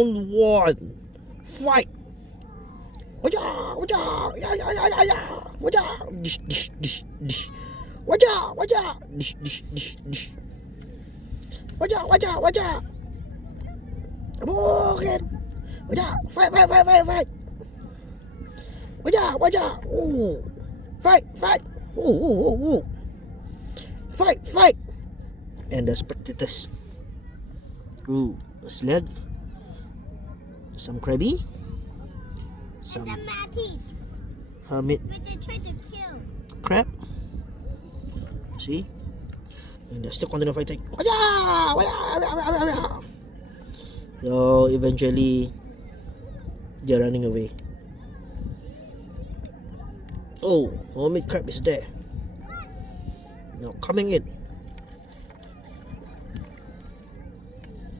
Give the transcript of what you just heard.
Round one. Fight. Wajah, wajah, ya, ya, ya, ya, ya. Wajah, dish, dish, dish, dish. Wajah, wajah, dish, dish, dish, dish. Wajah, wajah, wajah. Bukan. Wajah, fight, fight, fight, fight, fight. Wajah, wajah. Oh, fight, fight. Oh. Fight, fight. And the spectators. Ooh, a slug. Some crabby. And the mantis, Hermit which they tried to kill. crab. See? And they're still continue fighting. Wajah! Wajah! So eventually they're running away. Oh, hermit crab is there. Now coming in.